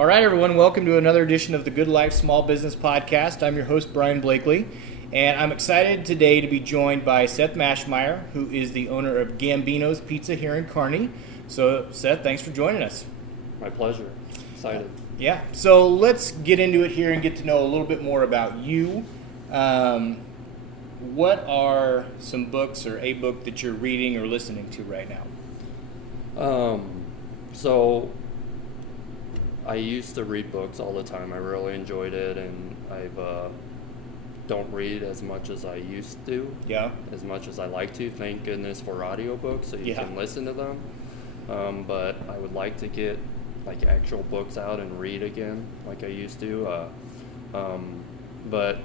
All right, everyone, welcome to another edition of the Good Life Small Business Podcast. I'm your host, Brian Blakely, and I'm excited today to be joined by Seth Maschmeier, who is the owner of Gambinos Pizza here in Kearney. So, Seth, thanks for joining us. My pleasure. Excited. Yeah, so let's get into it here and get to know a little bit more about you. What are some books or a book that you're reading or listening to right now? So I used to read books all the time. I really enjoyed it, and I've don't read as much as I used to. Yeah. As much as I like to. Thank goodness for audiobooks, so you can listen to them. But I would like to get like actual books out and read again, like I used to. But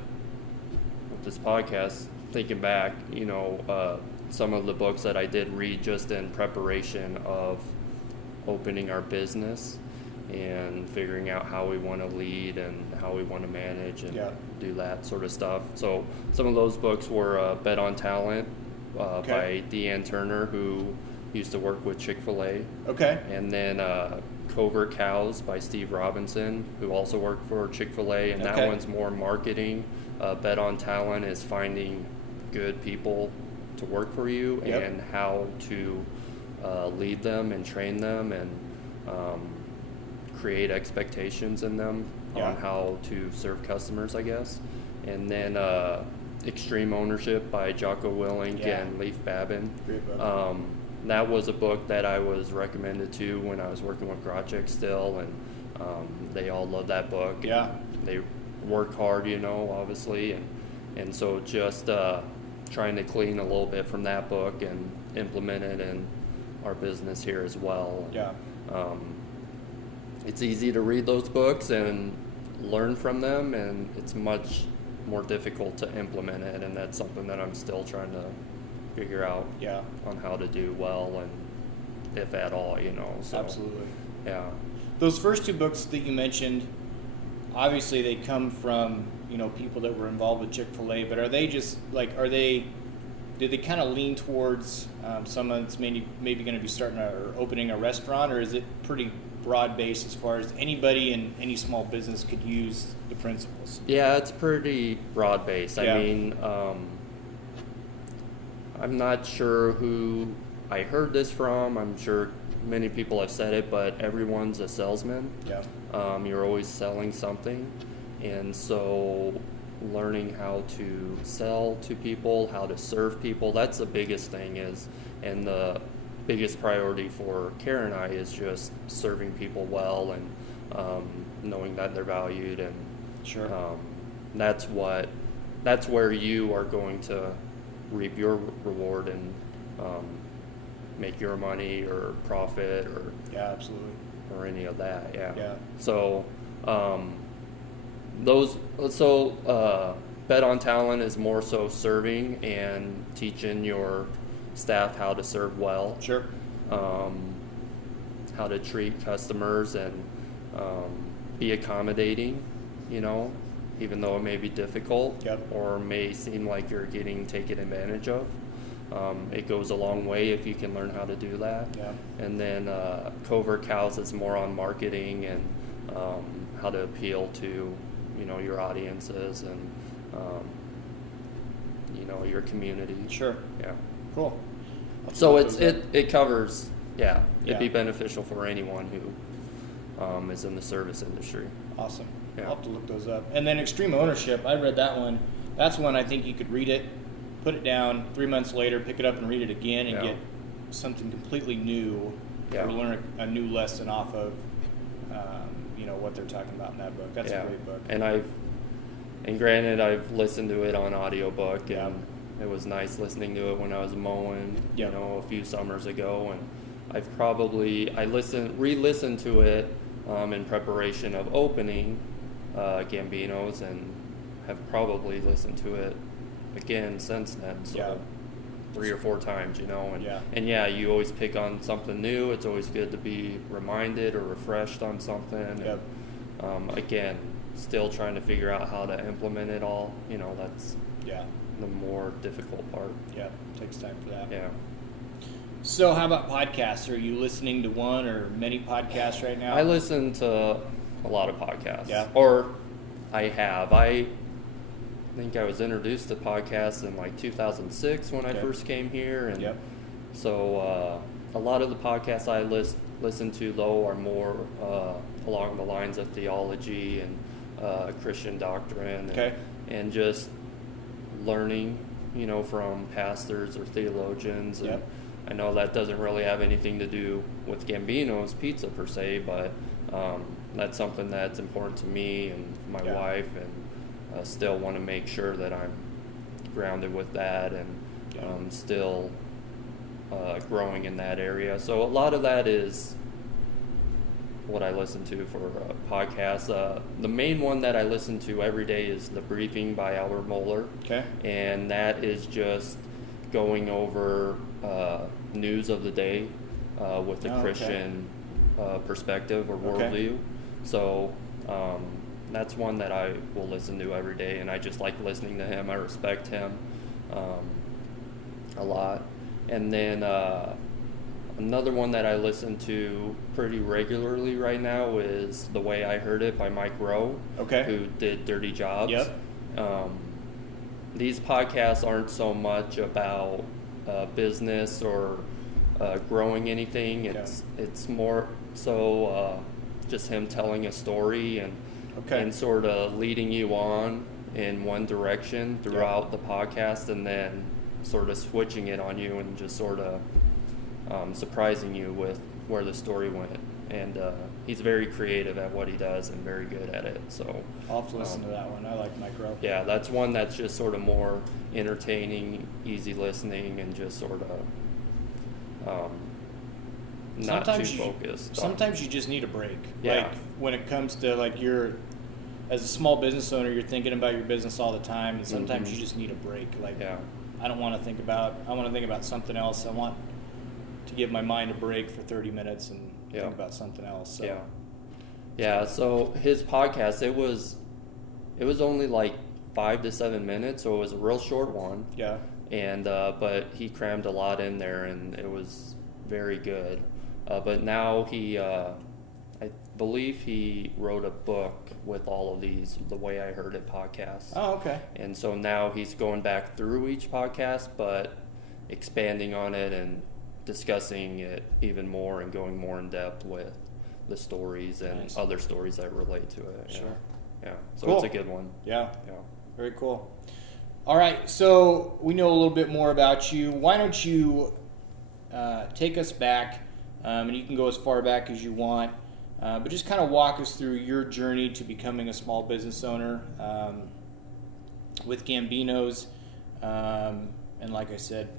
with this podcast, thinking back, some of the books that I did read just in preparation of opening our business and figuring out how we want to lead and how we want to manage and do that sort of stuff. So some of those books were Bet on Talent by Deanne Turner, who used to work with Chick-fil-A. Okay. And then Covert Cows by Steve Robinson, who also worked for Chick-fil-A, and that one's more marketing. Bet on Talent is finding good people to work for you and how to lead them and train them and create expectations in them on how to serve customers, I guess. And then Extreme Ownership by Jocko Willink and Leif Babin. Great book. That was a book that I was recommended to when I was working with Grotchek still, and they all love that book. Yeah. They work hard, obviously, and so just trying to clean a little bit from that book and implement it in our business here as well. Yeah. It's easy to read those books and learn from them, and it's much more difficult to implement it, and that's something that I'm still trying to figure out on how to do well, and if at all, So, absolutely. Yeah. Those first two books that you mentioned, obviously they come from, people that were involved with Chick-fil-A, but are they just did they kind of lean towards someone that's maybe going to be starting or opening a restaurant, or is it pretty broad based as far as anybody in any small business could use the principles? Yeah, it's pretty broad based. I mean, I'm not sure who I heard this from. I'm sure many people have said it, but everyone's a salesman. Yeah. You're always selling something, and so learning how to sell to people, how to serve people, that's the biggest thing and the biggest priority for Karah and I is just serving people well and knowing that they're valued, and that's where you are going to reap your reward and make your money or profit or absolutely, or any of that. So Bet on Talent is more so serving and teaching your staff how to serve well, how to treat customers and be accommodating, even though it may be difficult or may seem like you're getting taken advantage of. It goes a long way if you can learn how to do that. And then Covert Cows is more on marketing and how to appeal to your audiences and your community. Cool. So it covers. It'd be beneficial for anyone who is in the service industry. Awesome. I'll have to look those up. And then Extreme Ownership, I read that one. That's one I think you could read it, put it down, 3 months later, pick it up and read it again and get something completely new or learn a new lesson off of what they're talking about in that book. That's a great book. And granted, I've listened to it on audiobook, and it was nice listening to it when I was mowing, a few summers ago, and I re-listened to it in preparation of opening Gambinos, and have probably listened to it again since then. So 3 or 4 times, and you always pick on something new. It's always good to be reminded or refreshed on something. Again, still trying to figure out how to implement it all. That's the more difficult part. Takes time for that. So how about podcasts? Are you listening to one or many podcasts right now? I listen to a lot of podcasts. Yeah. Or I have. I think I was introduced to podcasts in like 2006 when I first came here. And so a lot of the podcasts I listen to, though, are more along the lines of theology and Christian doctrine and just learning, you know, from pastors or theologians. And I know that doesn't really have anything to do with Gambinos Pizza per se, but that's something that's important to me and my wife, and still want to make sure that I'm grounded with that and still growing in that area. So a lot of that is what I listen to for podcasts. The main one that I listen to every day is The Briefing by Albert Mohler. And that is just going over news of the day with the Christian perspective or worldview. So that's one that I will listen to every day, and I just like listening to him. I respect him a lot. And then another one that I listen to pretty regularly right now is The Way I Heard It by Mike Rowe, who did Dirty Jobs. These podcasts aren't so much about business or growing anything. It's more so just him telling a story and sort of leading you on in one direction throughout the podcast, and then sort of switching it on you and just sort of surprising you with where the story went. And he's very creative at what he does and very good at it. So I'll have to listen to that one. I like Mike Rowe. Yeah, that's one that's just sort of more entertaining, easy listening, and just sort of not too focused. Sometimes you just need a break. Yeah. Like when it comes to like as a small business owner, you're thinking about your business all the time, and sometimes you just need a break. Like I don't want to think about. I want to think about something else. I want to give my mind a break for 30 minutes and think about something else. So. Yeah. So his podcast, it was only like 5 to 7 minutes, so it was a real short one. Yeah. And but he crammed a lot in there, and it was very good. But now I believe he wrote a book with all of these, The Way I Heard It podcasts. Oh, okay. And so now he's going back through each podcast, but expanding on it and discussing it even more and going more in depth with the stories and other stories that relate to it. Sure. Yeah. So Cool. it's a good one. Yeah. Very cool. All right. So we know a little bit more about you. Why don't you take us back, and you can go as far back as you want, but just kind of walk us through your journey to becoming a small business owner with Gambinos. And like I said,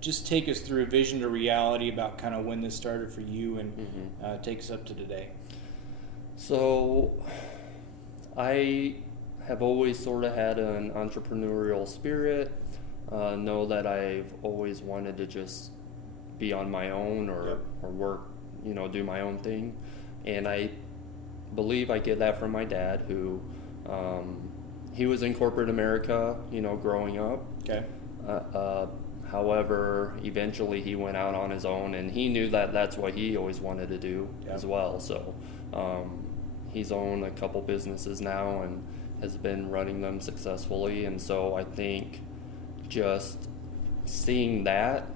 just take us through a vision to reality about kind of when this started for you, and take us up to today. So I have always sort of had an entrepreneurial spirit, know that I've always wanted to just be on my own or work, do my own thing. And I believe I get that from my dad, who he was in corporate America, growing up. However, eventually he went out on his own, and he knew that that's what he always wanted to do as well. So he's owned a couple businesses now and has been running them successfully. And so I think just seeing that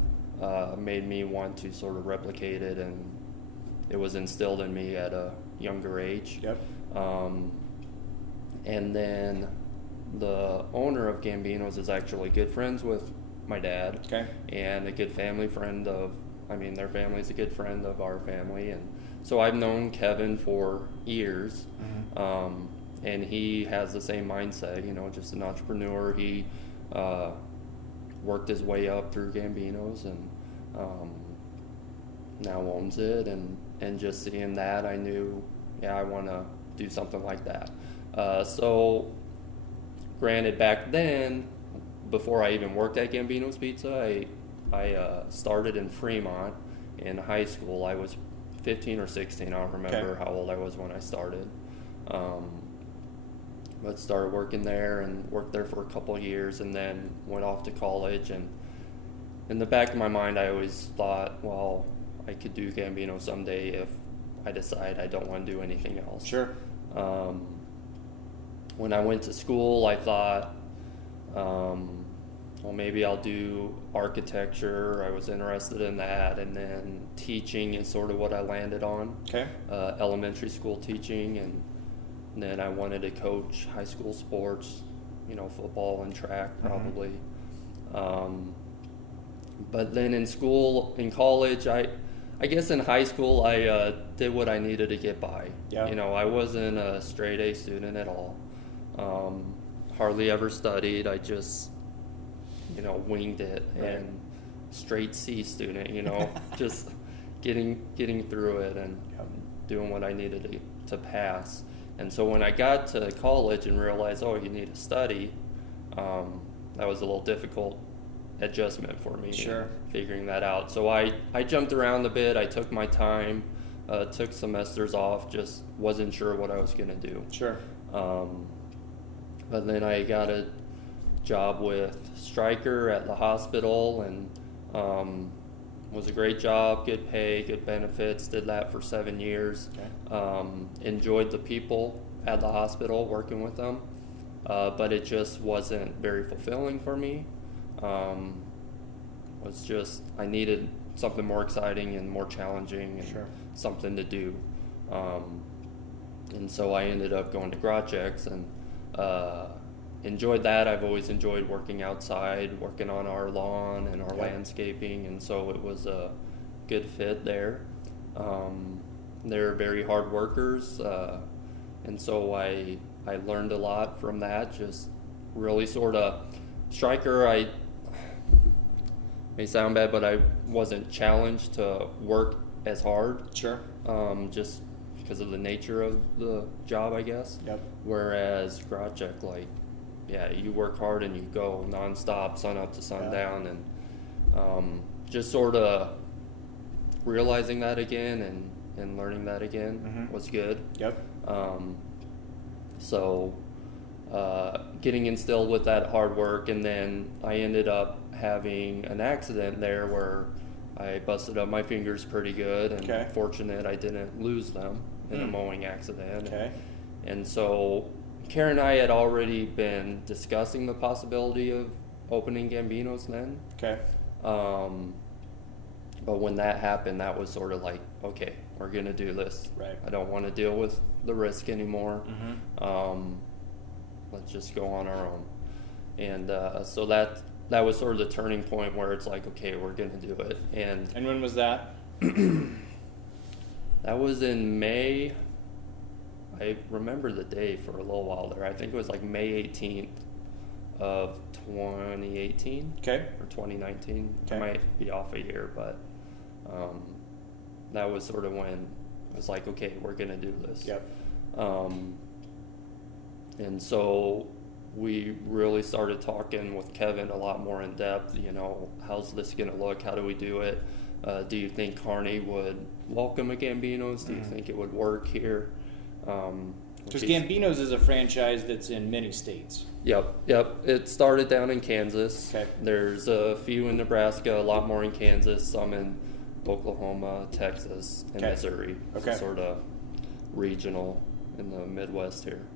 made me want to sort of replicate it, and it was instilled in me at a younger age. And then the owner of Gambinos is actually good friends with my dad, and a good family friend their family's a good friend of our family. And so I've known Kevin for years, and he has the same mindset, just an entrepreneur. He worked his way up through Gambinos and now owns it, and just seeing that, I knew, I want to do something like that. So granted, back then, before I even worked at Gambinos Pizza, I started in Fremont in high school. I was 15 or 16. I don't remember how old I was when I started. But started working there and worked there for a couple of years, and then went off to college. And in the back of my mind, I always thought, well, I could do Gambino someday if I decide I don't want to do anything else. Sure. When I went to school, I thought, well, maybe I'll do architecture. I was interested in that, and then teaching is sort of what I landed on. Okay. Elementary school teaching, and then I wanted to coach high school sports, football and track probably. But then in college, I guess in high school, I did what I needed to get by. Yeah. I wasn't a straight A student at all. Hardly ever studied. I just, winged it. Right. And straight C student, just getting through it and doing what I needed to pass. And so when I got to college and realized, you need to study, that was a little difficult adjustment for me. Sure. Figuring that out. So I jumped around a bit. I took my time, took semesters off, just wasn't sure what I was going to do. Sure. But then I got a job with Stryker at the hospital, and was a great job, good pay, good benefits. Did that for 7 years. Okay. Enjoyed the people at the hospital, working with them, but it just wasn't very fulfilling for me. I needed something more exciting and more challenging, and Sure. something to do. And so I ended up going to Grotcheks, and enjoyed that. I've always enjoyed working outside, working on our lawn and our landscaping, and so it was a good fit there. They're very hard workers, and so I learned a lot from that. Just really sort of Stryker, may sound bad, but I wasn't challenged to work as hard. Sure. Just because of the nature of the job, I guess. Yep. Whereas Grotchek, you work hard and you go nonstop, sun up to sundown, and just sort of realizing that again and learning that again was good. Yep. So getting instilled with that hard work, and then I ended up having an accident there where I busted up my fingers pretty good, and fortunate I didn't lose them in a mowing accident. Okay. And so Karah and I had already been discussing the possibility of opening Gambinos then. Okay. But when that happened, that was sort of like, okay, we're going to do this. Right. I don't want to deal with the risk anymore. Let's just go on our own. And so that was sort of the turning point where it's like, okay, we're going to do it. And when was that? that was in May. I remember the day for a little while there. I think it was like May 18th of 2018. Okay. Or 2019. Okay. I might be off a year, but that was sort of when it was like, okay, we're going to do this. Yep. And so we really started talking with Kevin a lot more in depth. How's this going to look? How do we do it? Do you think Kearney would welcome a Gambinos? Do you think it would work here? Because Gambinos is a franchise that's in many states. Yep. It started down in Kansas. Okay. There's a few in Nebraska, a lot more in Kansas, some in Oklahoma, Texas, and Missouri. Okay. So sort of regional in the Midwest here.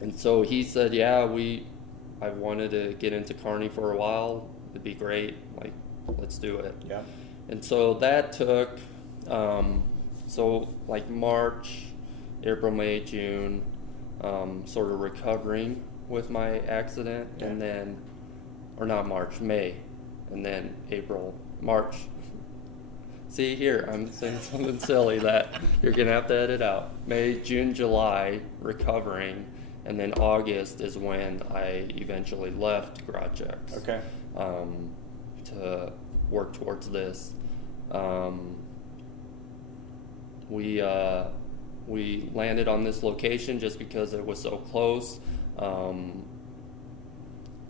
And so he said, I wanted to get into Kearney for a while. It'd be great. Let's do it. Yeah. And so that took, March, April, May, June, sort of recovering with my accident. Okay. And then, or not March, May, and then April, March. See here, I'm saying something silly that you're going to have to edit out. May, June, July, recovering, and then August is when I eventually left Grotcheks. Okay. To work towards this. We landed on this location just because it was so close.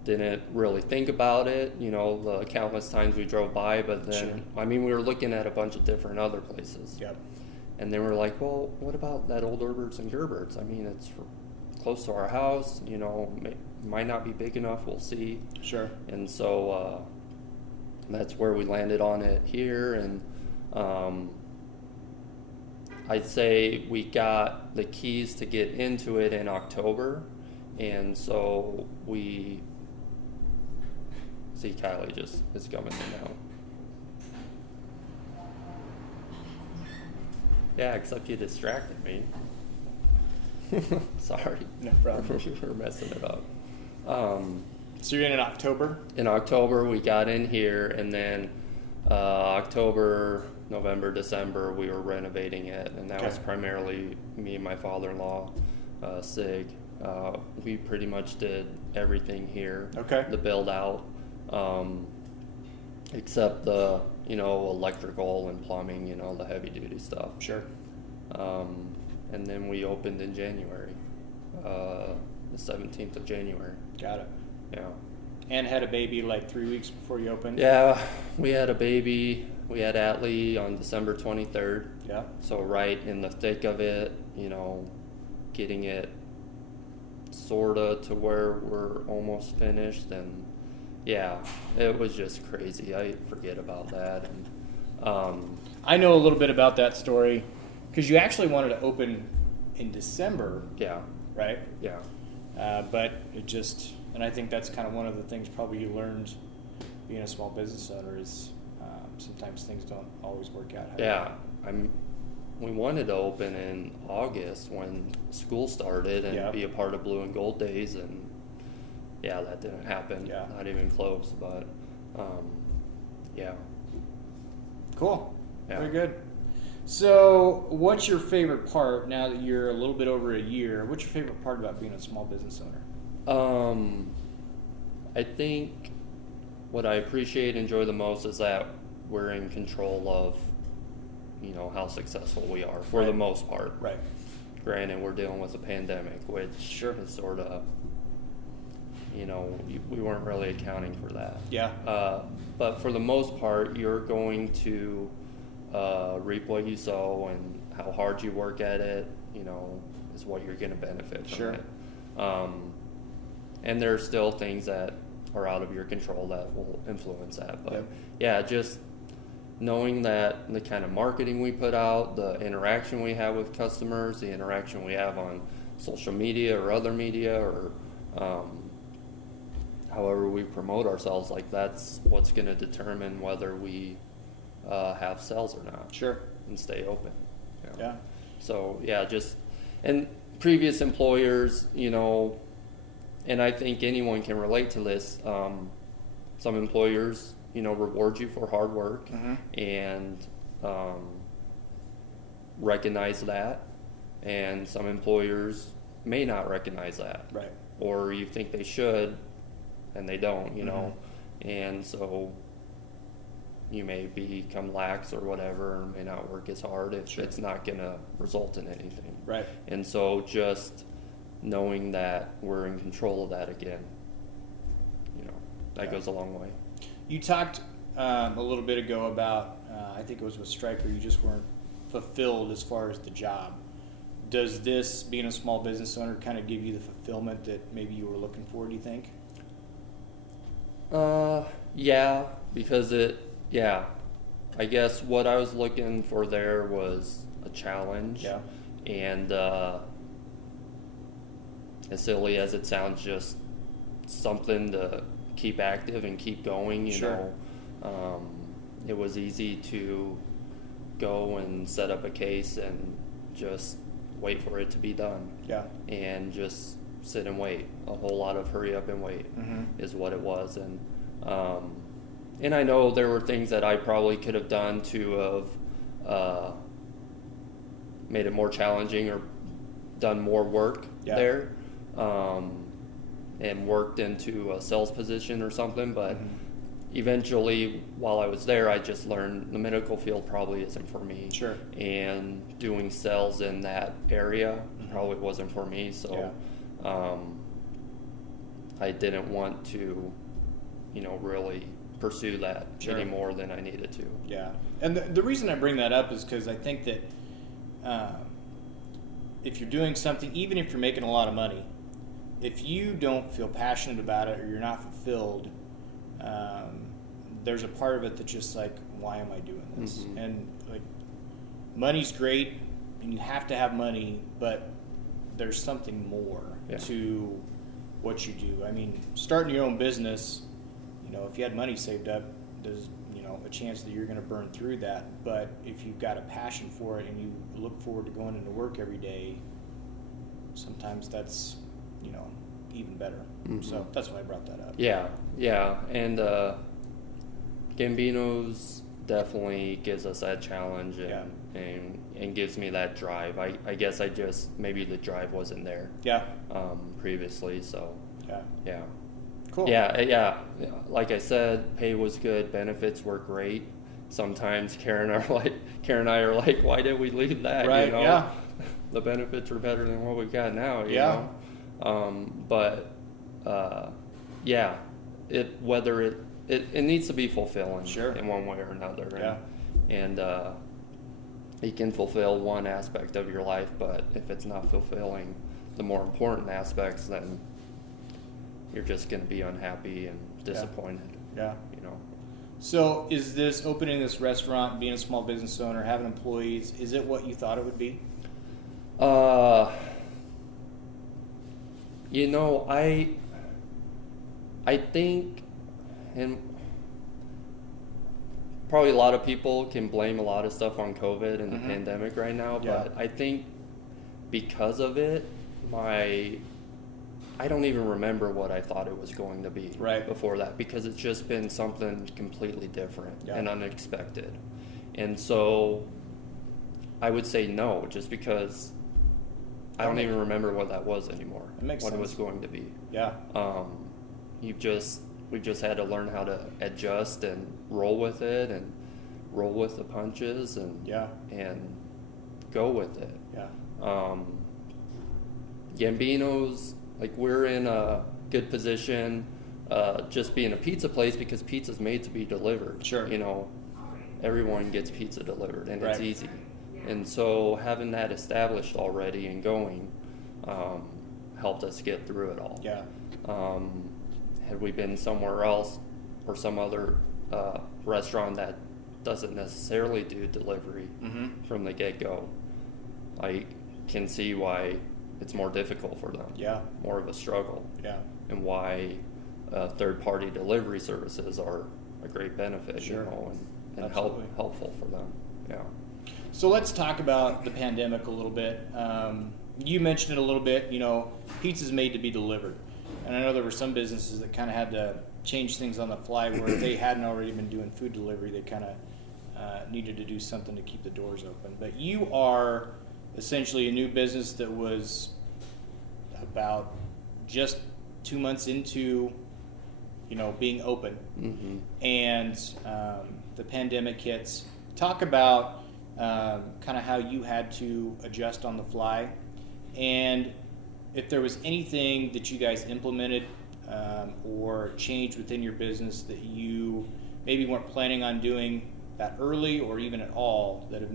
Didn't really think about it, the countless times we drove by, but then, Sure. we were looking at a bunch of different other places. Yep. And then we were like, well, what about that old Herberts and Gerberts? It's close to our house, might not be big enough, we'll see. Sure. And so that's where we landed on it here, and I'd say we got the keys to get into it in October, and so we see Kylie just is coming in now. Yeah, except you distracted me. Sorry. No problem. We're messing it up. So you're in October? In October, we got in here, and then October, November, December, we were renovating it, and that was primarily me and my father-in-law, Sig. We pretty much did everything here. Okay. The build out, except the electrical and plumbing, the heavy duty stuff. Sure. And then we opened in January, the 17th of January. Got it. Yeah. And had a baby like 3 weeks before you opened? Yeah, we had a baby. We had Atlee on December 23rd. Yeah. So right in the thick of it, getting it sorta to where we're almost finished, and yeah, it was just crazy. I forget about that. And I know a little bit about that story because you actually wanted to open in December. Yeah. Right? Yeah. But it just, and I think that's kind of one of the things probably you learned being a small business owner is sometimes things don't always work out. Yeah. We wanted to open in August when school started and be a part of Blue and Gold Days, and yeah, that didn't happen. Yeah. Not even close, but yeah. Cool. Yeah. Very good. So what's your favorite part now that you're a little bit over a year? What's your favorite part about being a small business owner? I think what I appreciate and enjoy the most is that we're in control of, how successful we are for the most part. Right. Granted, we're dealing with a pandemic, which is sort of, we weren't really accounting for that. Yeah. But for the most part, you're going to reap what you sow, and how hard you work at it, is what you're going to benefit from it. And there are still things that are out of your control that will influence that. But yeah, just knowing that the kind of marketing we put out, the interaction we have with customers, the interaction we have on social media or other media, or however we promote ourselves, like that's what's going to determine whether we have sales or not. Sure. And stay open. Yeah. So yeah, and previous employers, and I think anyone can relate to this. Some employers, reward you for hard work and recognize that, and some employers may not recognize that. Right. Or you think they should, and they don't. And so you may become lax or whatever, and may not work as hard if it's not going to result in anything. Right. And so just knowing that we're in control of that again, that goes a long way. You talked a little bit ago about, I think it was with Stryker, you just weren't fulfilled as far as the job. Does this, being a small business owner, kind of give you the fulfillment that maybe you were looking for, do you think? Yeah, because I guess what I was looking for there was a challenge. Yeah. And as silly as it sounds, just something to keep active and keep going, you know. It was easy to go and set up a case and just wait for it to be done. Yeah. And just sit and wait. A whole lot of hurry up and wait is what it was. And I know there were things that I probably could have done to have made it more challenging or done more work there, and worked into a sales position or something. But eventually, while I was there, I just learned the medical field probably isn't for me. Sure. And doing sales in that area probably wasn't for me. So I didn't want to, really pursue that any more than I needed to. Yeah. And the reason I bring that up is because I think that if you're doing something, even if you're making a lot of money, if you don't feel passionate about it or you're not fulfilled, there's a part of it that's just like, why am I doing this? And like, money's great, and you have to have money, but there's something more to what you do. I mean, starting your own business, if you had money saved up, there's a chance that you're going to burn through that. But if you've got a passion for it and you look forward to going into work every day, sometimes that's even better. Mm-hmm. So that's why I brought that up. Yeah, and Gambinos definitely gives us that challenge and gives me that drive. I guess maybe the drive wasn't there. Previously, so yeah. Cool. Yeah. Like I said, pay was good, benefits were great. Sometimes Karah and I are like, why did we leave that? Right. Yeah. The benefits are better than what we've got now. You know? It needs to be fulfilling in one way or another. And you can fulfill one aspect of your life, but if it's not fulfilling the more important aspects, then you're just going to be unhappy and disappointed. So is this opening this restaurant, being a small business owner, having employees, is it what you thought it would be? I think, and probably a lot of people can blame a lot of stuff on COVID and the pandemic right now, but I think because of it, I don't even remember what I thought it was going to be before that, because it's just been something completely different and unexpected. And so I would say no, just because I don't even remember what that was anymore. What it was going to be. We've just had to learn how to adjust and roll with it and roll with the punches and go with it. Gambinos, we're in a good position just being a pizza place, because pizza's made to be delivered. Everyone gets pizza delivered, and it's easy. And so having that established already and going helped us get through it all. Had we been somewhere else or some other restaurant that doesn't necessarily do delivery from the get-go, I can see why it's more difficult for them. More of a struggle. And why third-party delivery services are a great benefit, and helpful for them. So let's talk about the pandemic a little bit. You mentioned it a little bit, pizza's made to be delivered. And I know there were some businesses that kind of had to change things on the fly, where if they hadn't already been doing food delivery, they kind of needed to do something to keep the doors open. But you are essentially a new business that was about just 2 months into, being open. And the pandemic hits. Talk about kind of how you had to adjust on the fly, and if there was anything that you guys implemented or changed within your business that you maybe weren't planning on doing that early or even at all, that have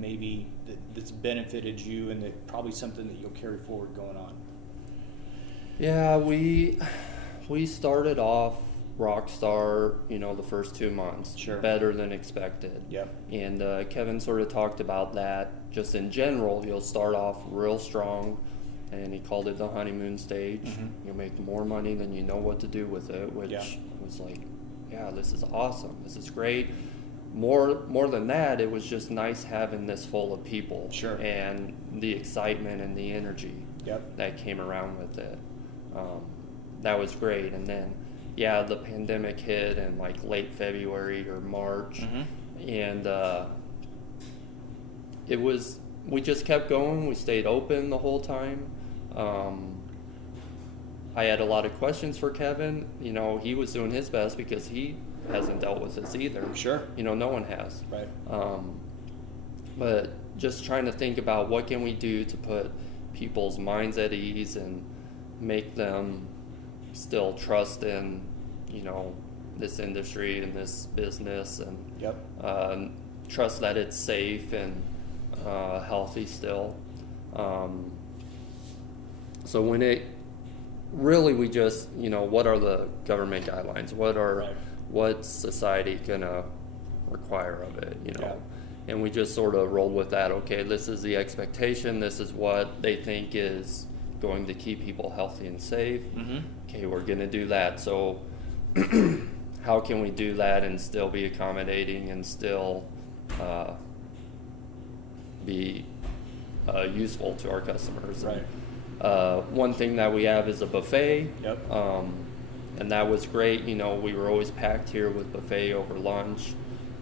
that's benefited you, and that probably something that you'll carry forward going on. We started off rockstar, the first 2 months, better than expected. And Kevin sort of talked about that. Just in general, you'll start off real strong, and he called it the honeymoon stage. You'll make more money than you know what to do with it, which was like, this is awesome, this is great. More than that, it was just nice having this full of people, and the excitement and the energy that came around with it. That was great. And then the pandemic hit in late February or March, and we just kept going. We stayed open the whole time. I had a lot of questions for Kevin. He was doing his best, because he hasn't dealt with this either. No one has. But just trying to think about what can we do to put people's minds at ease and make them still trust in, this industry and this business, and trust that it's safe and healthy still. So when we just, what are the government guidelines? What's society gonna require of it? and we just sort of rolled with that. Okay, this is the expectation. This is what they think is going to keep people healthy and safe. Mm-hmm. Okay, we're going to do that. So how can we do that and still be accommodating and still be useful to our customers? Right. One thing that we have is a buffet. Yep. And that was great. You know, we were always packed here with buffet over lunch.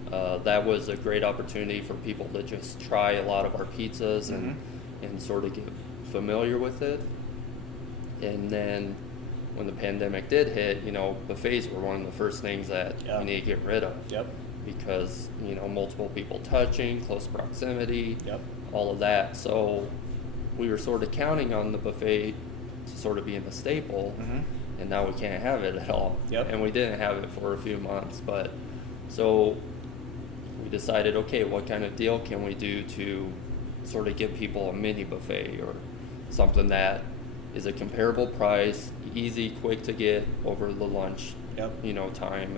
That was a great opportunity for people to just try a lot of our pizzas and sort of get familiar with it. And then when the pandemic did hit, you know, buffets were one of the first things that we need to get rid of. Yep. Because, you know, multiple people touching, close proximity, all of that. So we were sort of counting on the buffet to sort of being a staple, and now we can't have it at all. Yep. And we didn't have it for a few months, but so we decided, okay, what kind of deal can we do to sort of give people a mini buffet or something that is a comparable price, easy, quick to get over the lunch, you know, time.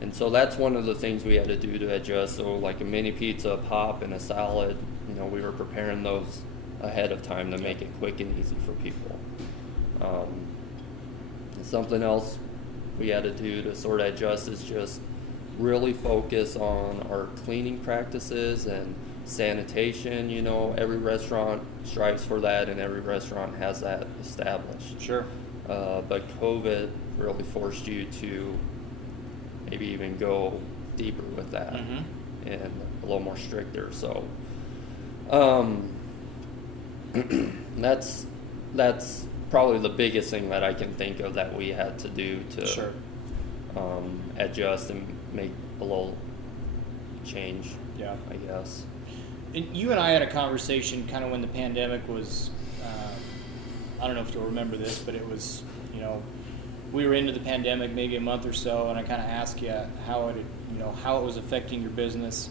And so that's one of the things we had to do to adjust. So like a mini pizza, a pop, and a salad, you know, we were preparing those ahead of time to make it quick and easy for people. Something else we had to do to sort of adjust is just really focus on our cleaning practices and sanitation. You know, every restaurant strives for that, and every restaurant has that established. Sure. But COVID really forced you to maybe even go deeper with that and a little more stricter. So that's probably the biggest thing that I can think of that we had to do to adjust and make a little change, I guess. And you and I had a conversation kind of when the pandemic was, I don't know if you'll remember this, but it was, you know, we were into the pandemic maybe a month or so, and I kind of asked you how it, you know, how it was affecting your business,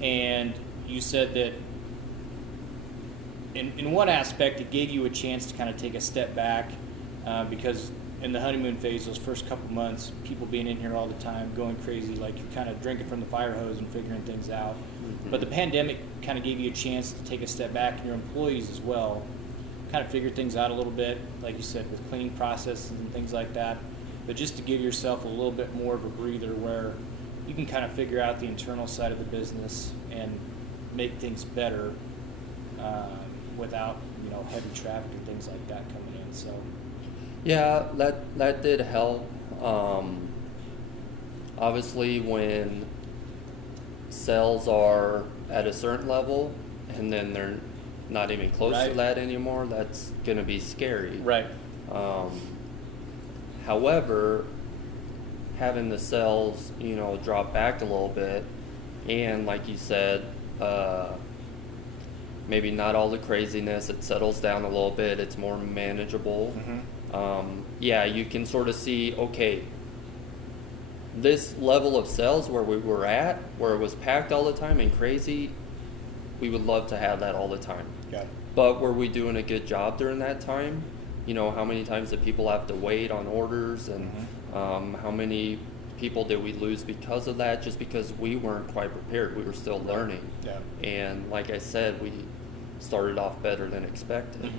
and you said that in one aspect it gave you a chance to kind of take a step back, because in the honeymoon phase, those first couple months, people being in here all the time, going crazy, like you're kind of drinking from the fire hose and figuring things out. But the pandemic kind of gave you a chance to take a step back, and your employees as well, kind of figure things out a little bit, like you said, with cleaning processes and things like that. But just to give yourself a little bit more of a breather where you can kind of figure out the internal side of the business and make things better without, you know, heavy traffic and things like that coming in. So yeah, that did help. Obviously, when sales are at a certain level and then they're not even close to that anymore, that's going to be scary. Right. However, having the sales, you know, drop back a little bit, and like you said, maybe not all the craziness, it settles down a little bit, it's more manageable. Yeah, you can sort of see, okay, this level of sales where we were at, where it was packed all the time and crazy, we would love to have that all the time. But were we doing a good job during that time? You know, how many times did people have to wait on orders, and how many people did we lose because of that, just because we weren't quite prepared? We were still learning. And like I said, we started off better than expected.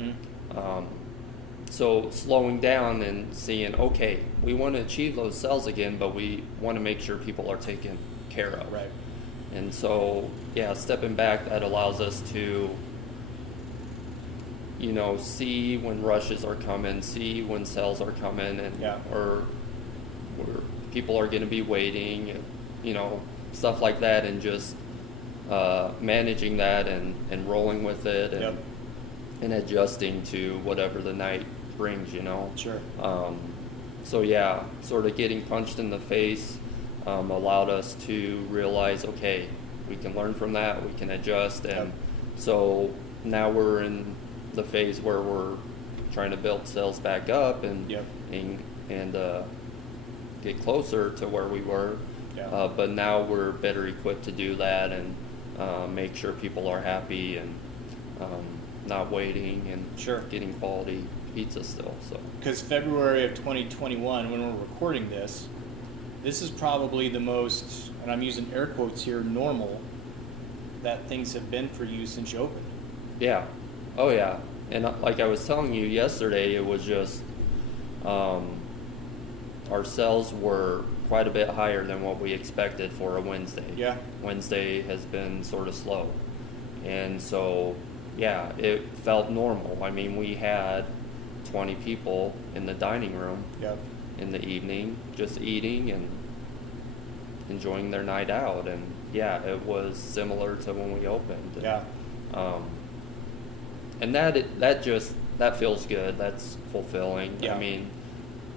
So slowing down and seeing, okay, we want to achieve those sales again, but we want to make sure people are taken care of. And so, yeah, stepping back, that allows us to, you know, see when rushes are coming, see when sales are coming, and or where people are going to be waiting, and, you know, stuff like that, and just managing that and rolling with it and adjusting to whatever the night brings, you know. So yeah, sort of getting punched in the face allowed us to realize, okay, we can learn from that, we can adjust, and so now we're in the phase where we're trying to build sales back up and get closer to where we were. But now we're better equipped to do that and make sure people are happy and not waiting and getting quality pizza still. So because February of 2021, when we're recording this is probably the most, and I'm using air quotes here, normal that things have been for you since you opened. Yeah. Oh yeah. And like I was telling you yesterday, it was just our sales were quite a bit higher than what we expected for a Wednesday. Yeah. Wednesday has been sort of slow. And so, yeah, it felt normal. I mean, we had 20 people in the dining room Yep. in the evening, just eating and enjoying their night out. And yeah, it was similar to when we opened. Yeah. And that feels good. That's fulfilling. Yeah. I mean,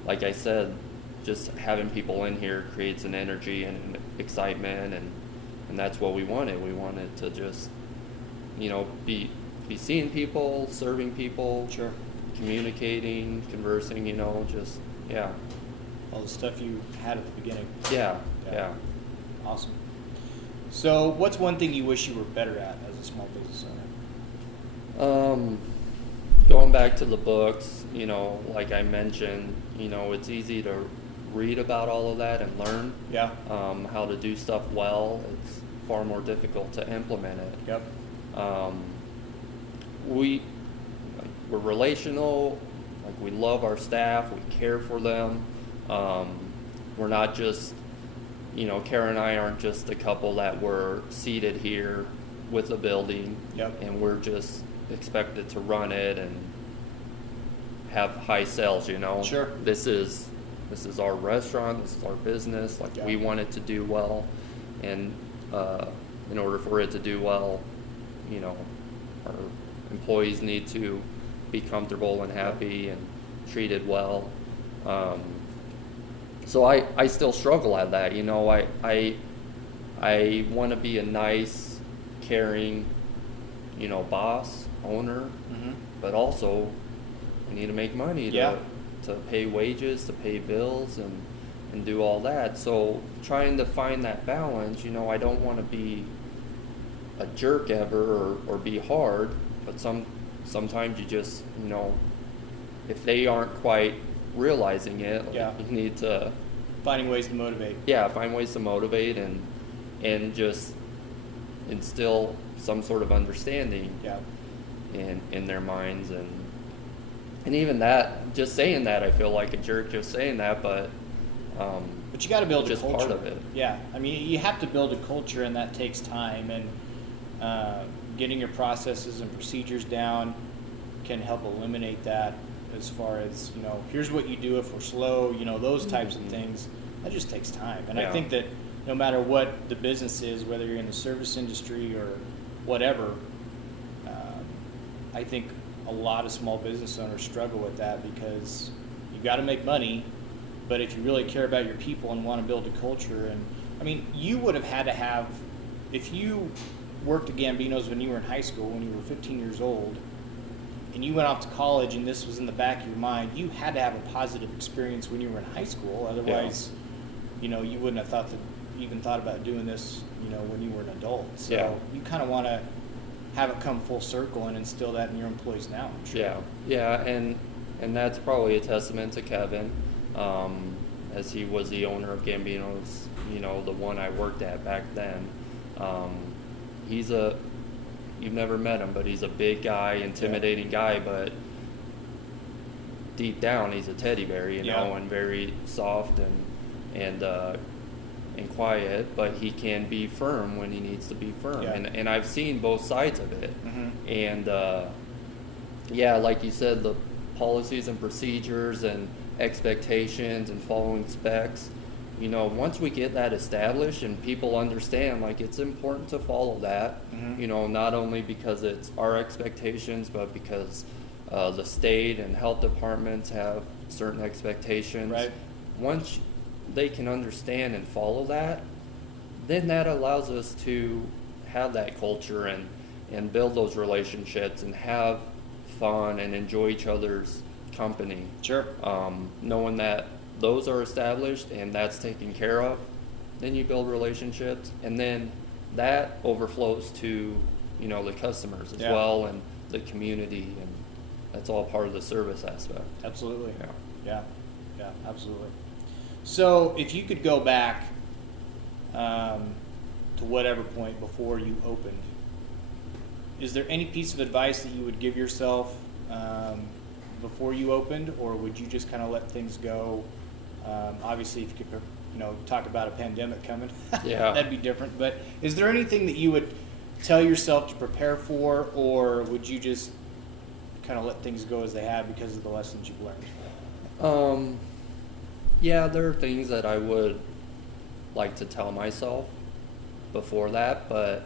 like I said, just having people in here creates an energy and an excitement, and that's what we wanted. We wanted to just, be seeing people, serving people, Sure. communicating, conversing, just, yeah. All the stuff you had at the beginning. Yeah. Awesome. So what's one thing you wish you were better at as a small business owner? Going back to the books, like I mentioned, it's easy to read about all of that and learn how to do stuff well. It's far more difficult to implement it. Yep. We're relational. Like, we love our staff. We care for them. We're not just, Karah and I aren't just a couple that were seated here with a building. Yep. And we're just expected to run it and have high sales. Sure. This is our restaurant. This is our business. Like, we want it to do well, and in order for it to do well, our employees need to be comfortable and happy and treated well. So I still struggle at that. I want to be a nice, caring, boss, owner, but also I need to make money to pay wages, to pay bills, and do all that. So trying to find that balance, I don't want to be a jerk ever or be hard, but sometimes you just, if they aren't quite realizing it, you need to finding ways to motivate. Yeah, find ways to motivate and just instill some sort of understanding in their minds, and even that, just saying that, I feel like a jerk just saying that, but you got to build just a culture. Part of it. Yeah, I mean, you have to build a culture, and that takes time, and getting your processes and procedures down can help eliminate that. As far as, here's what you do if we're slow, those types of things, that just takes time. And I think that no matter what the business is, whether you're in the service industry or whatever, I think a lot of small business owners struggle with that, because you got to make money, but if you really care about your people and want to build a culture, and I mean, you would have had to have, if you worked at Gambinos when you were in high school, when you were 15 years old, and you went off to college and this was in the back of your mind, you had to have a positive experience when you were in high school. Otherwise, you wouldn't have even thought about doing this, when you were an adult. So you kind of want to have it come full circle and instill that in your employees now. I'm sure. Yeah, and that's probably a testament to Kevin, as he was the owner of Gambinos, the one I worked at back then. You've never met him, but he's a big guy, intimidating guy, but deep down he's a teddy bear, and very soft and quiet, but he can be firm when he needs to be firm. And I've seen both sides of it. And like you said, the policies and procedures and expectations and following specs, once we get that established and people understand, like, it's important to follow that, not only because it's our expectations, but because the state and health departments have certain expectations. Right. Once they can understand and follow that, then that allows us to have that culture and build those relationships and have fun and enjoy each other's company. Sure. Knowing that those are established and that's taken care of, then you build relationships, and then that overflows to the customers as well, and the community, and that's all part of the service aspect. Absolutely. Yeah, absolutely. So if you could go back to whatever point before you opened, is there any piece of advice that you would give yourself before you opened, or would you just kind of let things go? Obviously, if you could, talk about a pandemic coming, yeah, that'd be different. But is there anything that you would tell yourself to prepare for, or would you just kind of let things go as they have because of the lessons you've learned? Yeah, there are things that I would like to tell myself before that, but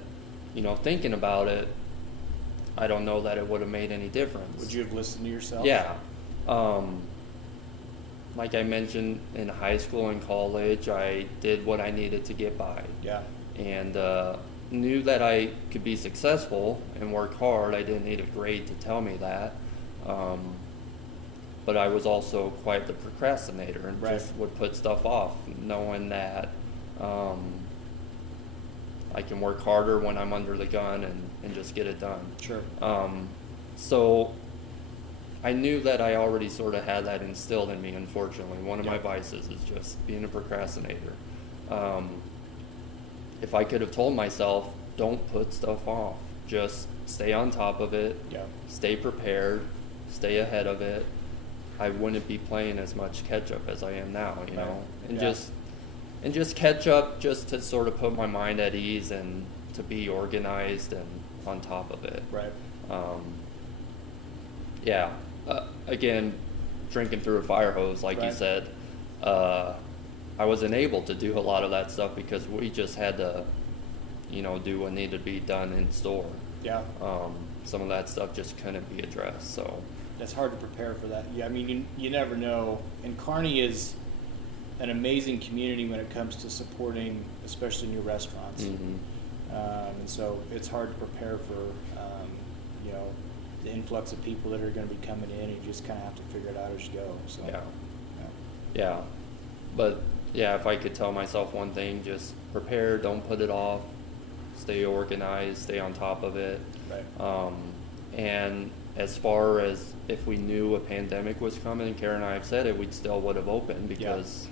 thinking about it, I don't know that it would have made any difference. Would you have listened to yourself? Yeah. Like I mentioned, in high school and college, I did what I needed to get by. Yeah. And knew that I could be successful and work hard. I didn't need a grade to tell me that. But I was also quite the procrastinator and just would put stuff off, knowing that I can work harder when I'm under the gun and just get it done. Sure. So I knew that I already sort of had that instilled in me, unfortunately. One of my vices is just being a procrastinator. If I could have told myself, don't put stuff off, just stay on top of it, stay prepared, stay ahead of it, I wouldn't be playing as much catch up as I am now, you know, and just catch up just to sort of put my mind at ease and to be organized and on top of it. Right. Again, drinking through a fire hose, like you said, I wasn't able to do a lot of that stuff because we just had to, do what needed to be done in store. Yeah. Some of that stuff just couldn't be addressed, so. That's hard to prepare for that. Yeah, I mean, you never know. And Kearney is an amazing community when it comes to supporting, especially new restaurants. Mm-hmm. And so it's hard to prepare for, the influx of people that are going to be coming in. You just kind of have to figure it out as you go. So. Yeah. But yeah, if I could tell myself one thing, just prepare, don't put it off, stay organized, stay on top of it. Right. And as far as if we knew a pandemic was coming, and Karah and I have said it, we still would have opened because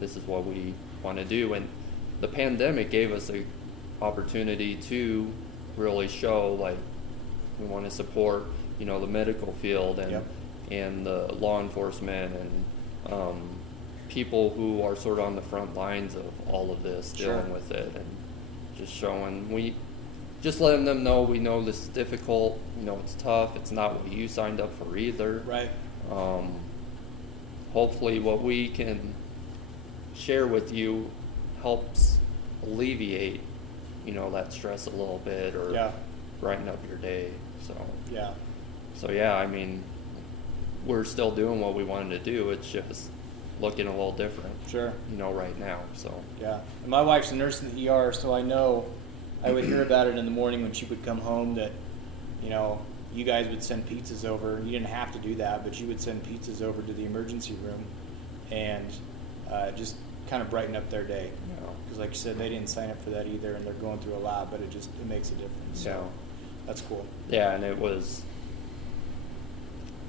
this is what we want to do. And the pandemic gave us an opportunity to really show, like, we want to support, the medical field and the law enforcement and people who are sort of on the front lines of all of this, dealing with it, and just letting them know we know this is difficult, it's tough, it's not what you signed up for either. Right. Hopefully what we can share with you helps alleviate, that stress a little bit or brighten up your day. So I mean, we're still doing what we wanted to do. It's just looking a little different. Sure. Right now. So. Yeah. And my wife's a nurse in the ER, so I know I would hear about it in the morning when she would come home that, you guys would send pizzas over. You didn't have to do that, but you would send pizzas over to the emergency room and just kind of brighten up their day. Because like you said, they didn't sign up for that either, and they're going through a lot, but it makes a difference. So that's cool. Yeah,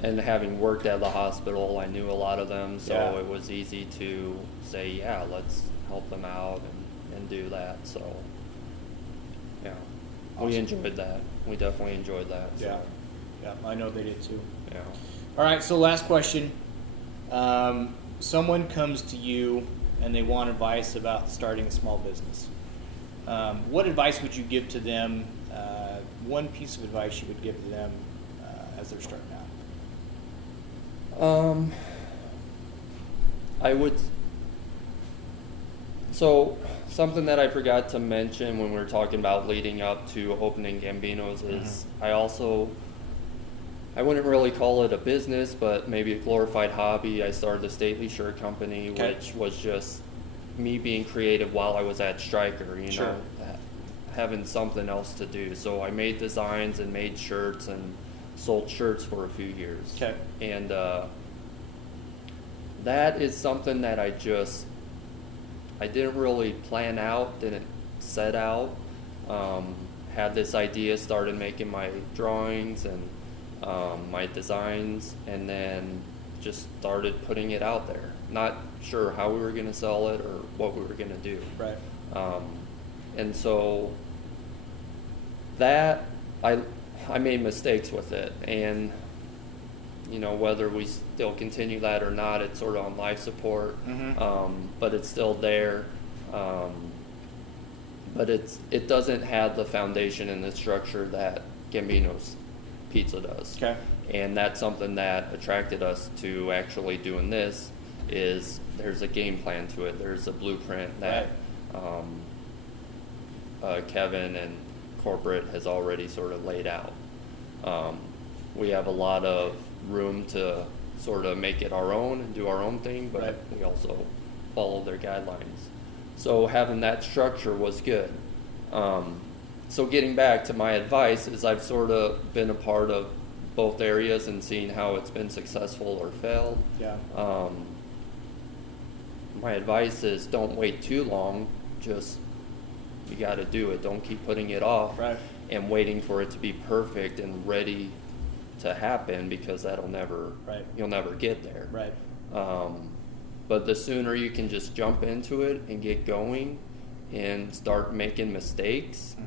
and having worked at the hospital, I knew a lot of them, so it was easy to say, let's help them out and do that. So, awesome. We enjoyed that. We definitely enjoyed that. So. Yeah, I know they did too. Yeah. All right, so last question. Someone comes to you and they want advice about starting a small business. What advice would you give to them? One piece of advice you would give to them as they're starting out? I would. So something that I forgot to mention when we were talking about leading up to opening Gambinos is I wouldn't really call it a business, but maybe a glorified hobby. I started the Stately Shirt Company, which was just me being creative while I was at Stryker, having something else to do. So I made designs and made shirts and sold shirts for a few years. Okay. And that is something that I didn't really plan out, didn't set out. Had this idea, started making my drawings and my designs, and then just started putting it out there. Not sure how we were going to sell it or what we were going to do. Right. And so that I made mistakes with it, and whether we still continue that or not, it's sort of on life support. But it's still there. But it doesn't have the foundation and the structure that Gambinos Pizza does. Okay. And that's something that attracted us to actually doing this. Is there's a game plan to it. There's a blueprint that Kevin and corporate has already sort of laid out. We have a lot of room to sort of make it our own and do our own thing, but we also follow their guidelines. So having that structure was good. So getting back to my advice is I've sort of been a part of both areas and seen how it's been successful or failed. Yeah. My advice is don't wait too long. Just you got to do it. Don't keep putting it off and waiting for it to be perfect and ready to happen, because that'll never you'll never get there. But the sooner you can just jump into it and get going and start making mistakes,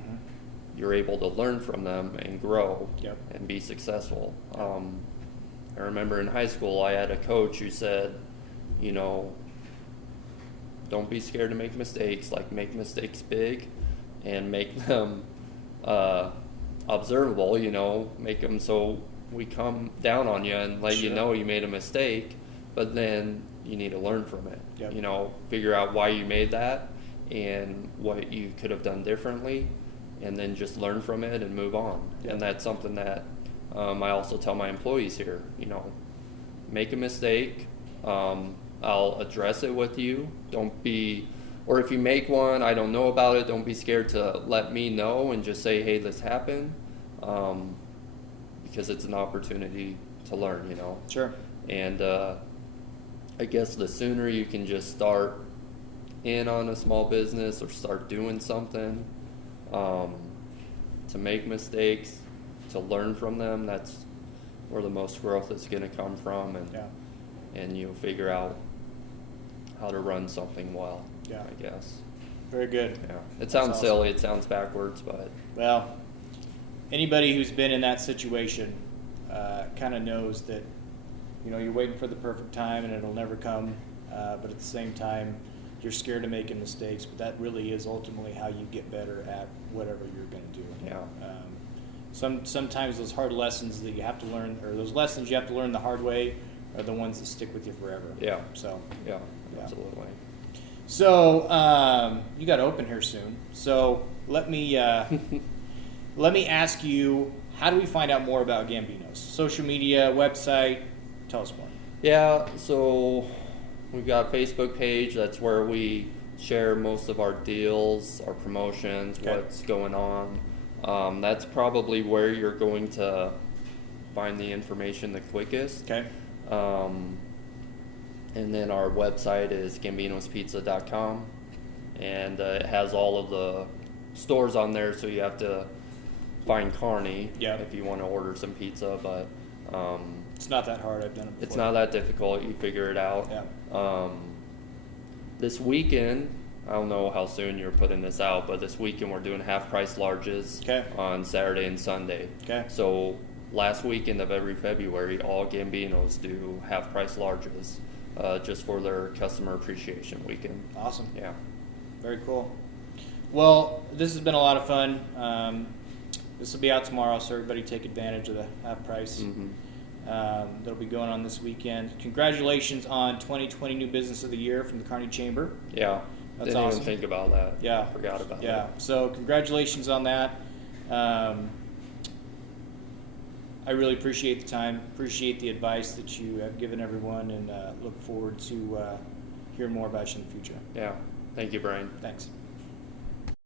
you're able to learn from them and grow and be successful. I remember in high school I had a coach who said, don't be scared to make mistakes, like make mistakes big and make them observable, make them so we come down on you and let you know you made a mistake, but then you need to learn from it. Figure out why you made that and what you could have done differently, and then just learn from it and move on. And that's something that I also tell my employees here, make a mistake, I'll address it with you. Don't be, or if you make one, I don't know about it, don't be scared to let me know and just say, hey, this happened, because it's an opportunity to learn, Sure. And I guess the sooner you can just start in on a small business or start doing something, to make mistakes, to learn from them, that's where the most growth is going to come from, and you'll figure out how to run something well, I guess. Very good. Yeah. It sounds silly, it sounds backwards, but... Well, anybody who's been in that situation kind of knows that, you're waiting for the perfect time and it'll never come, but at the same time, you're scared of making mistakes, but that really is ultimately how you get better at whatever you're going to do. Sometimes those hard lessons that you have to learn, or those lessons you have to learn the hard way, are the ones that stick with you forever. So absolutely. So you got to open here soon. So let me ask you, how do we find out more about Gambinos? Social media, website, tell us more. Yeah, so we've got a Facebook page. That's where we share most of our deals, our promotions, what's going on. That's probably where you're going to find the information the quickest. And then our website is gambinospizza.com, and it has all of the stores on there, so you have to find Kearney if you want to order some pizza, but it's not that hard. I've done it before. It's not that difficult. You figure it out. This weekend, I don't know how soon you're putting this out, but this weekend we're doing half price larges on Saturday and Sunday. So last weekend of every February, all Gambinos do half price larges, just for their customer appreciation weekend. Awesome. Yeah. Very cool. Well, this has been a lot of fun. This will be out tomorrow, so everybody take advantage of the half price. That'll be going on this weekend. Congratulations on 2020 New Business of the Year from the Kearney Chamber. Yeah. That's Didn't awesome. even think about that. Yeah. Forgot about Yeah. that. So congratulations on that. I really appreciate the time, appreciate the advice that you have given everyone, and look forward to hearing more about you in the future. Yeah. Thank you, Brian. Thanks.